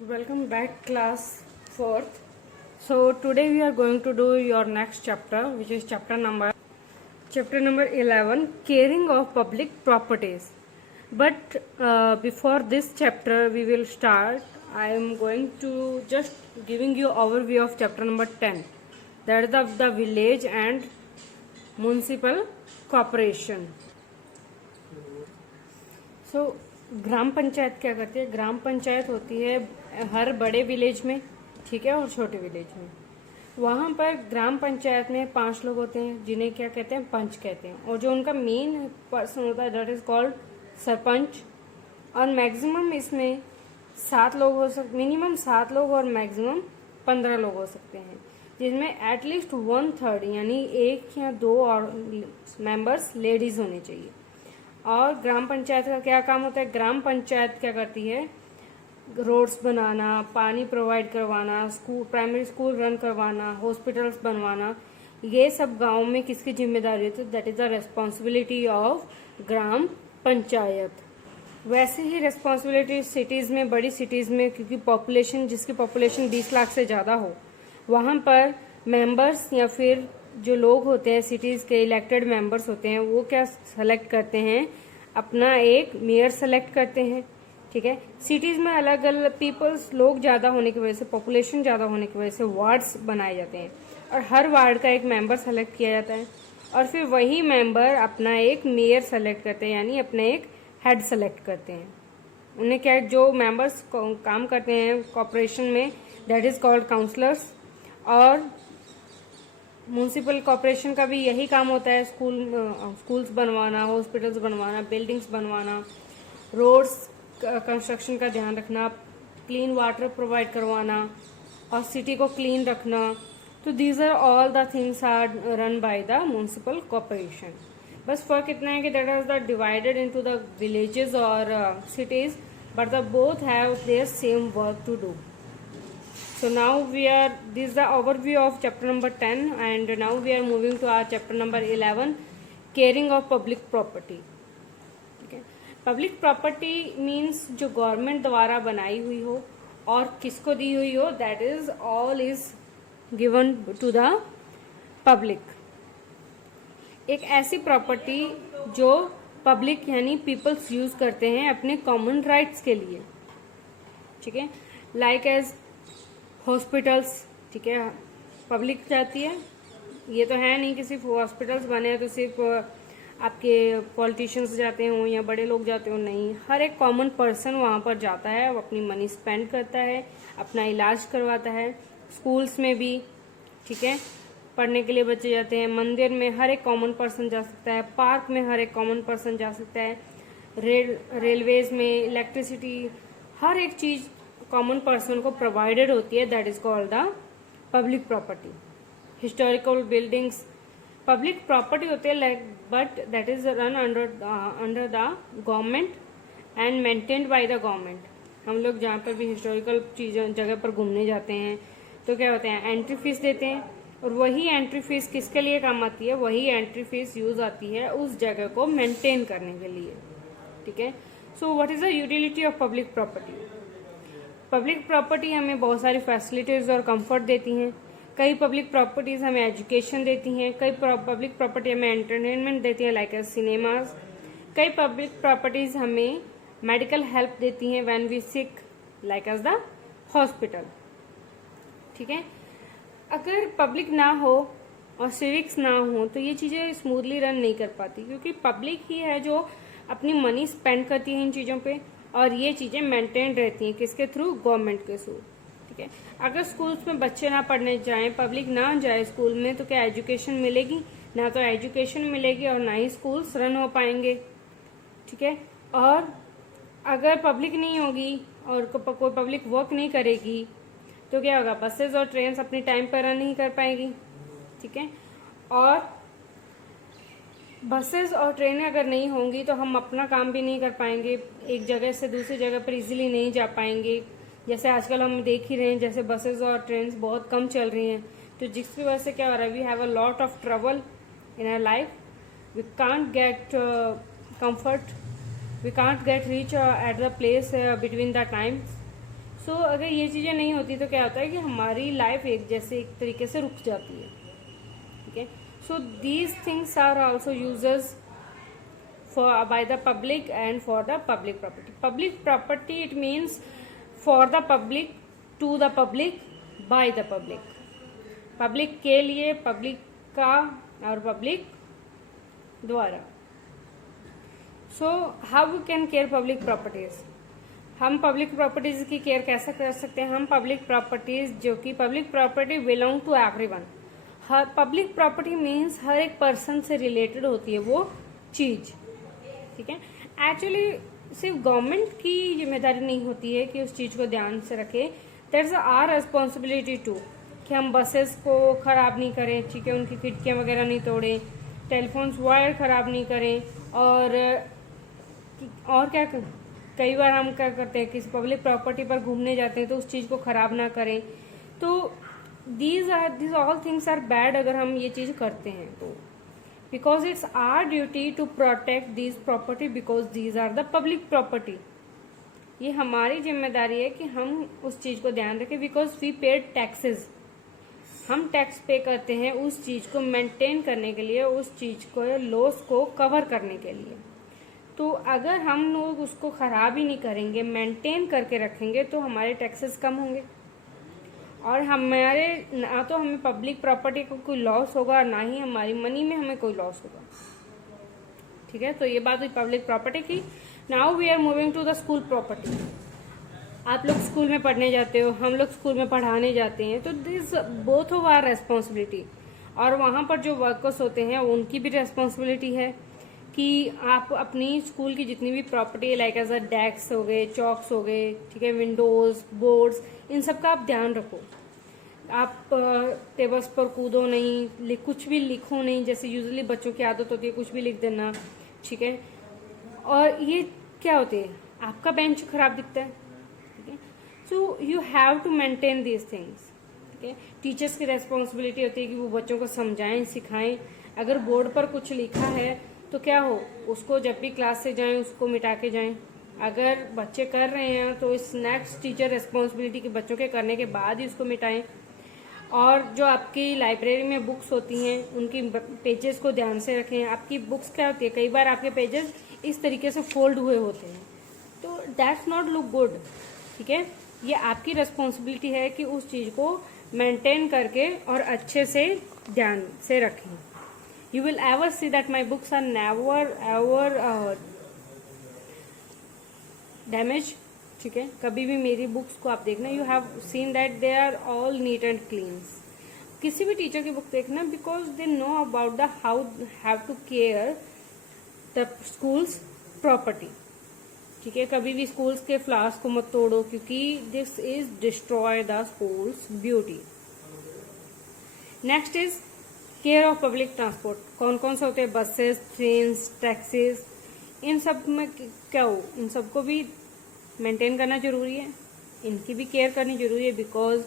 Welcome back, class 4th. So today we are going to do your next chapter, which is chapter number 11, caring of public properties. But before this chapter we will start, I am going to just giving you overview of chapter number 10, that is of the village and municipal corporation. सो ग्राम पंचायत क्या करती है? ग्राम पंचायत होती है हर बड़े village में, ठीक है, और छोटे विलेज में। वहां पर ग्राम पंचायत में 5 लोग होते हैं जिन्हें क्या कहते हैं? पंच कहते हैं। और जो उनका मेन पर्सन होता है दैट इज कॉल्ड सरपंच। और मैक्सिमम इसमें 7 लोग हो सकते, मिनिमम 7 लोग और मैक्सिमम 15 लोग हो सकते हैं, जिसमें एटलीस्ट 1/3 यानी 1 या 2 और मेंबर्स लेडीज होने चाहिए। और ग्राम पंचायत का क्या काम होता है? ग्राम पंचायत क्या करती है? रोड्स बनाना, पानी प्रोवाइड करवाना, स्कूल, प्राइमरी स्कूल रन करवाना, हॉस्पिटल्स बनवाना, ये सब गांव में किसकी जिम्मेदारी होती है? That is the responsibility of gram panchayat. वैसे ही रेस्पॉन्सिबिलिटी सिटीज में, बड़ी सिटीज में, क्योंकि पॉपुलेशन, जिसकी पॉपुलेशन 20 लाख से ज्यादा हो, वहां पर मेंबर्स या फिर जो लोग होते हैं सिटीज के इलेक्टेड मेंबर्स होते हैं, वो क्या सेलेक्ट करते हैं? अपना एक मेयर सेलेक्ट करते हैं, ठीक है। सिटीज में अलग अलग पीपल्स, लोग ज्यादा होने की वजह से, पॉपुलेशन ज्यादा होने की वजह से वार्ड्स बनाए जाते हैं और हर वार्ड का एक मेंबर सेलेक्ट किया जाता है और फिर वही मेंबर अपना एक मेयर सेलेक्ट करते हैं, यानी अपना एक हेड सेलेक्ट करते हैं। उन्हें क्या, जो मेंबर्स काम करते हैं कॉर्पोरेशन में, दैट इज कॉल्ड काउंसलर्स। और म्यूनिसिपल कॉर्पोरेशन का भी यही काम होता है, स्कूल्स बनवाना, हॉस्पिटल्स बनवाना, बिल्डिंग्स बनवाना, रोड्स कंस्ट्रक्शन का ध्यान रखना, क्लीन वाटर प्रोवाइड करवाना और सिटी को क्लीन रखना। तो these are all the things are run by the municipal corporation. बस फर्क इतना है कि that is the divided into the villages और cities, but the both have their same work to do. So now this is the overview of chapter number 10 and now we are moving to our chapter number 11, caring of public property. Okay. Public property means जो government द्वारा बनाई हुई हो और किसको दी हुई हो, that is all is given to the public. एक ऐसी प्रॉपर्टी जो पब्लिक यानी पीपल्स यूज करते हैं अपने कॉमन राइट्स के लिए, ठीक है। लाइक एज हॉस्पिटल्स, ठीक है, पब्लिक जाती है। ये तो है नहीं कि सिर्फ हॉस्पिटल्स बने हैं तो सिर्फ आपके पॉलिटिशियंस जाते हों या बड़े लोग जाते हों, नहीं, हर एक कॉमन पर्सन वहाँ पर जाता है, वो अपनी मनी स्पेंड करता है, अपना इलाज करवाता है। स्कूल्स में भी, ठीक है, पढ़ने के लिए बच्चे जाते हैं। मंदिर में हर एक कॉमन पर्सन जा सकता है, पार्क में हर एक कॉमन पर्सन जा सकता है, रेलवेज में, इलेक्ट्रिसिटी, हर एक चीज कॉमन पर्सन को प्रोवाइडेड होती है, that is called the public property. Historical buildings public property होती है, like, but that is run under the government and maintained by the government. हम लोग जहाँ पर भी हिस्टोरिकल चीजों जगह पर घूमने जाते हैं तो क्या होते हैं? एंट्री फीस देते हैं और वही एंट्री फीस किसके लिए काम आती है? वही एंट्री फीस यूज आती है उस जगह को मेंटेन करने के लिए, ठीक है। So what is the utility of public property? Public property हमें बहुत सारी फैसिलिटीज और कंफर्ट देती हैं। कई पब्लिक प्रॉपर्टीज हमें एजुकेशन देती हैं, कई पब्लिक प्रॉपर्टी हमें एंटरटेनमेंट देती है लाइक एज सिनेमाज, कई पब्लिक प्रॉपर्टीज हमें मेडिकल हेल्प देती हैं when we sick like as the hospital, ठीक है। अगर पब्लिक ना हो और सिविक्स ना हो तो ये चीजें स्मूथली रन नहीं कर पाती, क्योंकि पब्लिक ही है जो अपनी मनी स्पेंड करती है इन चीजों पे और ये चीजें मेंटेन रहती हैं किसके थ्रू? गवर्नमेंट के थ्रू, ठीक है। अगर स्कूल्स में बच्चे ना पढ़ने जाएं, पब्लिक ना जाए स्कूल में, तो क्या एजुकेशन मिलेगी? ना तो एजुकेशन मिलेगी और ना ही स्कूल्स रन हो पाएंगे, ठीक है। और अगर पब्लिक नहीं होगी और कोई पब्लिक वर्क नहीं करेगी तो क्या होगा? बसेज और ट्रेन अपने टाइम पर रन नहीं कर पाएगी, ठीक है। और बसेस और ट्रेनें अगर नहीं होंगी तो हम अपना काम भी नहीं कर पाएंगे, एक जगह से दूसरी जगह पर इजीली नहीं जा पाएंगे। जैसे आजकल हम देख ही रहे हैं, जैसे बसेस और ट्रेन बहुत कम चल रही हैं, तो जिसकी वजह से क्या हो रहा है? We have a lot of trouble in our life, we can't get comfort, we can't get reach at the place between the times. सो अगर ये चीज़ें नहीं होती तो क्या होता है कि हमारी लाइफ एक जैसे एक तरीके से रुक जाती है, ठीक है। So these things are also uses for by the public and for the public property. Public property, it means for the public, to the public, by the public. Public के लिए, public का और public द्वारा. So how we can care public properties? हम public properties की care कैसे कर सकते हैं? हम पब्लिक प्रॉपर्टीज जो कि public property belong to everyone. हर पब्लिक प्रॉपर्टी मीन्स हर एक पर्सन से रिलेटेड होती है वो चीज, ठीक है। एक्चुअली सिर्फ गवर्नमेंट की जिम्मेदारी नहीं होती है कि उस चीज को ध्यान से रखे. दैट्स आवर रेस्पॉन्सिबिलिटी टू, कि हम बसेस को खराब नहीं करें, ठीक है, उनकी खिड़कियां वगैरह नहीं तोड़ें, टेलीफोन्स वायर खराब नहीं करें, और क्या कई बार हम क्या करते हैं, किसी पब्लिक प्रॉपर्टी पर घूमने जाते हैं तो उस चीज को खराब ना करें. तो these all things are bad अगर हम ये चीज करते हैं तो, because it's our duty to protect these property because these are the public property. ये हमारी जिम्मेदारी है कि हम उस चीज को ध्यान रखें, because we pay taxes. हम टैक्स पे करते हैं उस चीज को मेंटेन करने के लिए, उस चीज को लॉस को कवर करने के लिए. तो अगर हम लोग उसको खराब ही नहीं करेंगे, मेंटेन करके रखेंगे, तो हमारे टैक्सेस कम होंगे और हमारे ना तो हमें पब्लिक प्रॉपर्टी को कोई लॉस होगा, ना ही हमारी मनी में हमें कोई लॉस होगा, ठीक है. तो ये बात हुई पब्लिक प्रॉपर्टी की. Now we are moving to the school property. आप लोग स्कूल में पढ़ने जाते हो, हम लोग स्कूल में पढ़ाने जाते हैं, तो this both of our responsibility. और वहाँ पर जो वर्कर्स होते हैं उनकी भी रेस्पॉन्सिबिलिटी है कि आप अपनी स्कूल की जितनी भी property like as a desk हो गए, चॉक्स हो गए, ठीक है, विंडोज, बोर्ड्स, इन सब का आप ध्यान रखो. आप टेबल्स पर कूदो नहीं, कुछ भी लिखो नहीं, जैसे यूजुअली बच्चों की आदत होती है कुछ भी लिख देना, ठीक है. और ये क्या होती है, आपका बेंच खराब दिखता है, ठीक है. So you have to maintain these things, ठीक है. टीचर्स की रेस्पॉन्सिबिलिटी होती है कि वो बच्चों को समझाएं, सिखाएं. अगर बोर्ड पर कुछ लिखा है तो क्या हो, उसको जब भी क्लास से जाएं उसको मिटा के जाएं. अगर बच्चे कर रहे हैं तो इस नेक्स्ट टीचर रेस्पॉन्सिबिलिटी कि बच्चों के करने के बाद ही उसको मिटाएं. और जो आपकी लाइब्रेरी में बुक्स होती हैं उनकी पेजेस को ध्यान से रखें. आपकी बुक्स क्या होती है, कई बार आपके पेजेस इस तरीके से फोल्ड हुए होते हैं, तो दैट्स नॉट लुक गुड, ठीक है. ये आपकी रेस्पॉन्सिबिलिटी है कि उस चीज को मेंटेन करके और अच्छे से ध्यान से रखें. You will ever see that my books are never ever damaged, ठीक है. कभी भी मेरी बुक्स को आप देखना, you have seen that they are all neat and clean. किसी भी टीचर की बुक देखना, because they know about the how have to care the schools property, ठीक है. कभी भी स्कूल्स के फ्लावर्स को मत तोड़ो, क्योंकि this is destroy the schools beauty. Next is care of public transport. कौन कौन से होते हैं, बसेस, ट्रेन्स, टैक्सीज, इन सब में क्या हो, इन सबको भी मेंटेन करना जरूरी है, इनकी भी केयर करनी जरूरी है. बिकॉज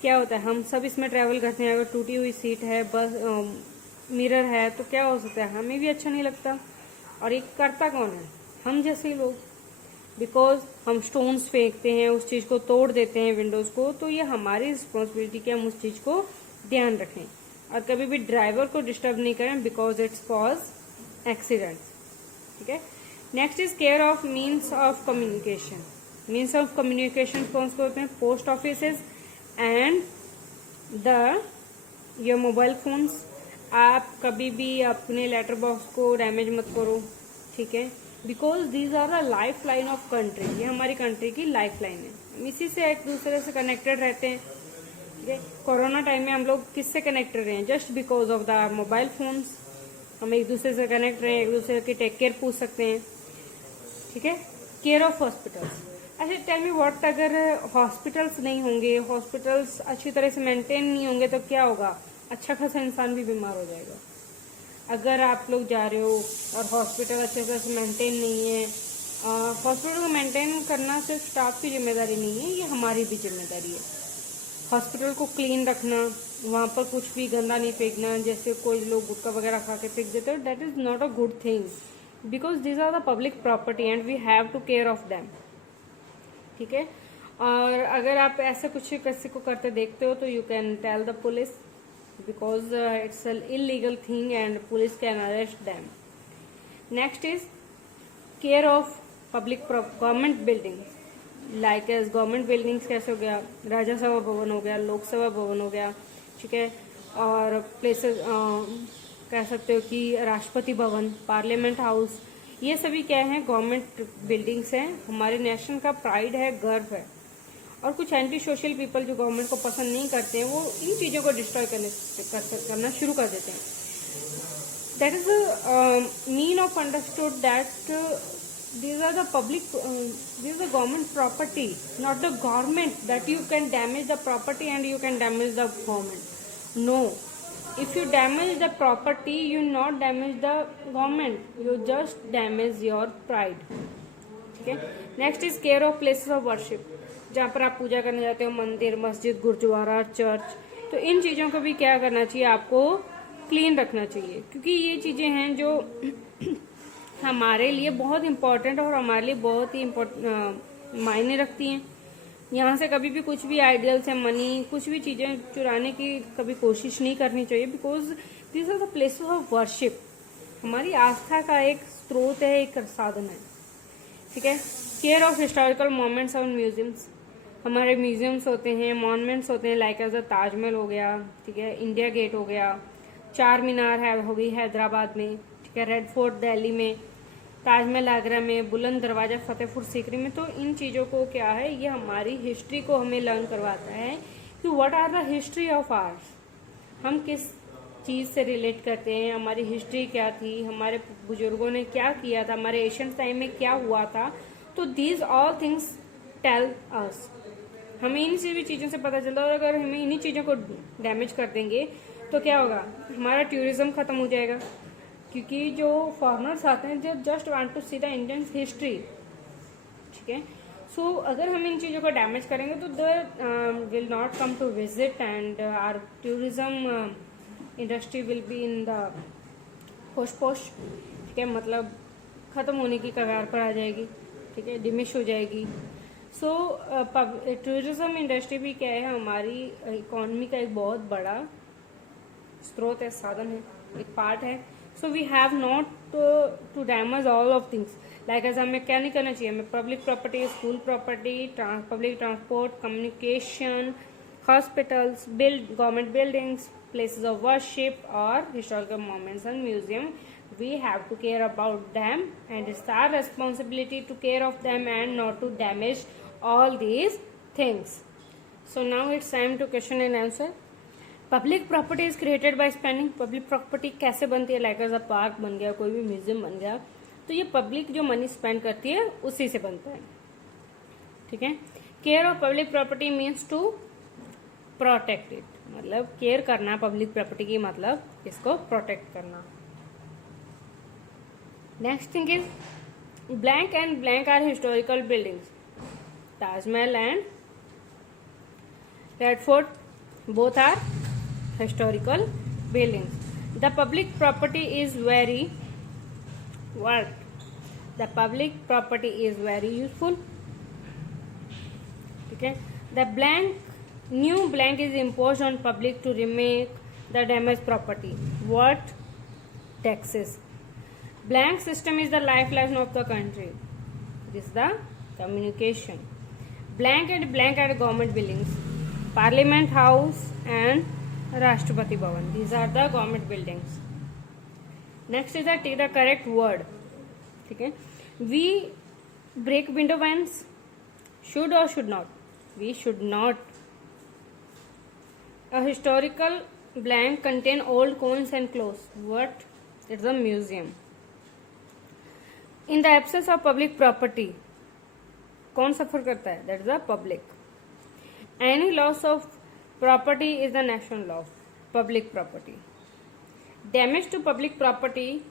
क्या होता है, हम सब इसमें ट्रैवल करते हैं, अगर टूटी हुई सीट है, बस मिरर है, तो क्या हो सकता है, हमें भी अच्छा नहीं लगता. और ये करता कौन है, हम जैसे लोग. बिकॉज हम स्टोन्स फेंकते हैं, उस चीज को तोड़ देते हैं, विंडोज को. तो ये हमारी रिस्पॉन्सिबिलिटी कि हम उस चीज को ध्यान रखें और कभी भी ड्राइवर को डिस्टर्ब नहीं करें, बिकॉज इट्स कॉज एक्सीडेंट, ठीक है. Next is care of means of communication. Means of communication कौन से होते हैं, post offices and the your mobile phones. आप कभी भी अपने लेटर बॉक्स को डैमेज मत करो, ठीक है. Because these are the life line of country. ये हमारी कंट्री की लाइफ लाइन है, हम इसी से एक दूसरे से कनेक्टेड रहते हैं, ठीक है. कोरोना टाइम में हम लोग किससे कनेक्टेड रहे, just because of the mobile phones. हम एक दूसरे से कनेक्ट रहे, एक दूसरे की टेक केयर पूछ सकते हैं, ठीक है. Care of hospitals. अच्छा टेल मी व्हाट, अगर हॉस्पिटल्स नहीं होंगे, हॉस्पिटल्स अच्छी तरह से मेंटेन नहीं होंगे, तो क्या होगा, अच्छा खासा इंसान भी बीमार हो जाएगा. अगर आप लोग जा रहे हो और हॉस्पिटल अच्छे तरह से मेंटेन नहीं है, हॉस्पिटल को मेंटेन करना सिर्फ स्टाफ की जिम्मेदारी नहीं है, ये हमारी भी जिम्मेदारी है. हॉस्पिटल को क्लीन रखना, वहाँ पर कुछ भी गंदा नहीं फेंकना, जैसे कोई लोग गुटखा वगैरह खा के फेंक देते हैं, that is not a good thing, because these are the public property and we have to care of them, ठीक है. और अगर आप ऐसे कुछ किसी को करते देखते हो तो you can tell the police, because it's illegal thing and police can arrest them. Next is care of public government building. Like as government buildings कैसे हो गया, राज्य सभा भवन हो गया, लोकसभा भवन हो गया, ठीक है. और प्लेसेस कह सकते हो कि राष्ट्रपति भवन, पार्लियामेंट हाउस, ये सभी क्या है, गवर्नमेंट बिल्डिंग्स हैं. हमारे नेशन का प्राइड है, गर्व है. और कुछ एंटी सोशल पीपल जो गवर्नमेंट को पसंद नहीं करते हैं, वो इन चीज़ों को डिस्ट्रॉय करना शुरू कर देते हैं. That is the mean of understood that these are the public this is the government property, not the government, that you can damage the property and you can damage the government. No, if you damage the property, you not damage the government, you just damage your pride. ठीक है. Next is care of places of worship. जहाँ पर आप पूजा करने जाते हो, मंदिर, मस्जिद, गुरुद्वारा, चर्च, तो इन चीज़ों को भी क्या करना चाहिए, आपको क्लीन रखना चाहिए, क्योंकि ये चीज़ें हैं जो हमारे लिए बहुत इम्पोर्टेंट और हमारे लिए बहुत ही मायने रखती हैं. यहाँ से कभी भी कुछ भी आइडियल्स या मनी, कुछ भी चीज़ें चुराने की कभी कोशिश नहीं करनी चाहिए, because this are the places of worship. हमारी आस्था का एक स्रोत है, एक साधन है. ठीक है. केयर ऑफ हिस्टोरिकल मोमेंट्स और म्यूजियम्स. हमारे म्यूजियम्स होते हैं, मॉन्यूमेंट्स होते हैं, लाइक एज अ ताजमहल हो गया, ठीक है, इंडिया गेट हो गया, चार मीनार है हो गई हैदराबाद में, ठीक है, रेड फोर्ट दिल्ली में, ताजमहल आगरा में, बुलंद दरवाजा फतेहपुर सीकरी में. तो इन चीज़ों को क्या है, ये हमारी हिस्ट्री को हमें लर्न करवाता है कि what are the history of ours. हम किस चीज़ से रिलेट करते हैं, हमारी हिस्ट्री क्या थी, हमारे बुजुर्गों ने क्या किया था, हमारे एशियंट टाइम में क्या हुआ था. तो these all things tell us. हमें इन सभी चीज़ों से पता चलता है. और अगर हमें इन्हीं चीज़ों को डैमेज कर देंगे तो क्या होगा, हमारा टूरिज्म खत्म हो जाएगा, क्योंकि जो फॉरेनर्स आते हैं जो just want to see the Indian history. ठीक है. सो अगर हम इन चीज़ों को डैमेज करेंगे तो they will not come to visit and our tourism industry will be in the होश. ठीक है, मतलब ख़त्म होने की कगार पर आ जाएगी. ठीक है, डिमिश हो जाएगी. सो टूरिज्म इंडस्ट्री भी क्या है, हमारी इकोनॉमी का एक बहुत बड़ा स्रोत है, साधन है, एक पार्ट है. So we have not to damage all of things. Like as हमें क्या नहीं करना चाहिए, हमें public property, school property, public transport, communication, hospitals, government buildings, places of worship or historical monuments and museum, we have to care about them, and it's our responsibility to care of them and not to damage all these things. So now it's time to question and answer. Public property is created by spending. Public property कैसे बनती है, like as अ park बन गया, कोई भी museum बन गया, तो ये पब्लिक जो मनी स्पेंड करती है उसी से बनता है. ठीक है. Care of public property means to protect it. मतलब केयर करना पब्लिक प्रॉपर्टी की, मतलब इसको प्रोटेक्ट करना. Next thing is blank and blank are historical buildings. Taj Mahal and Red Fort both are historical buildings. The public property is very the public property is very useful. Okay. The new blank is imposed on public to remake the damaged property. What? Taxes. Blank system is the lifeline of the country. This is the communication. Blank and blank are government buildings. Parliament House and Rashtrapati Bhavan. These are the government buildings. Next is take the correct word. Okay. We break window panes. Should or should not? We should not. A historical blank contain old coins and clothes. What? It's a museum. In the absence of public property, कौन सफर करता है? That is the public. Any loss of property is the national loss. Public property. Damage to public property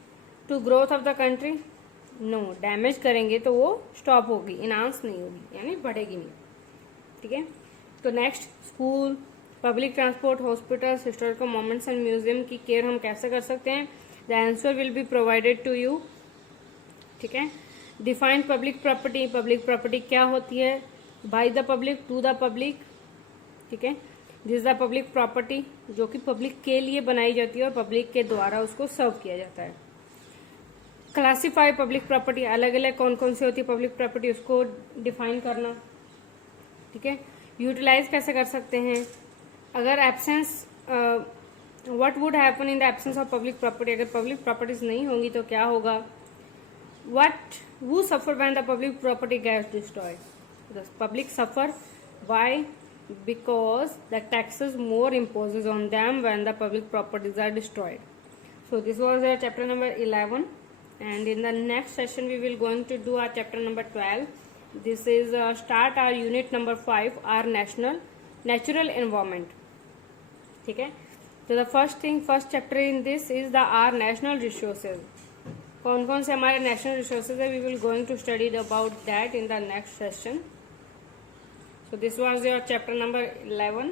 to growth of the country? No. Damage करेंगे तो वो stop होगी, enhance नहीं होगी, यानी बढ़ेगी नहीं. ठीक है. तो next, school, public transport, hospitals, historical moments and museum की केयर हम कैसे कर सकते हैं? The answer will be provided to you. ठीक है. Define public property. Public property क्या होती है? By the public, to the public, ठीक है। दिस द पब्लिक प्रॉपर्टी, जो कि पब्लिक के लिए बनाई जाती है और पब्लिक के द्वारा उसको सर्व किया जाता है। क्लासिफाई पब्लिक प्रॉपर्टी, अलग अलग कौन कौन सी होती है पब्लिक प्रॉपर्टी, उसको डिफाइन करना, ठीक है। यूटिलाइज कैसे कर सकते हैं, अगर absence, what would happen in the absence of public property, अगर पब्लिक प्रॉपर्टीज नहीं होंगी तो क्या होगा। What who suffer when the public property gets destroyed, the public suffer why, because the taxes more imposes on them when the public properties are destroyed. So this was our chapter number 11, and in the next session we will going to do our chapter number 12. This is start our unit number 5, our natural environment, ठीक है। तो the first chapter in this is the our national resources, कौन कौन से हमारे national resources है, we will going to study about that in the next session. So this was your chapter number 11।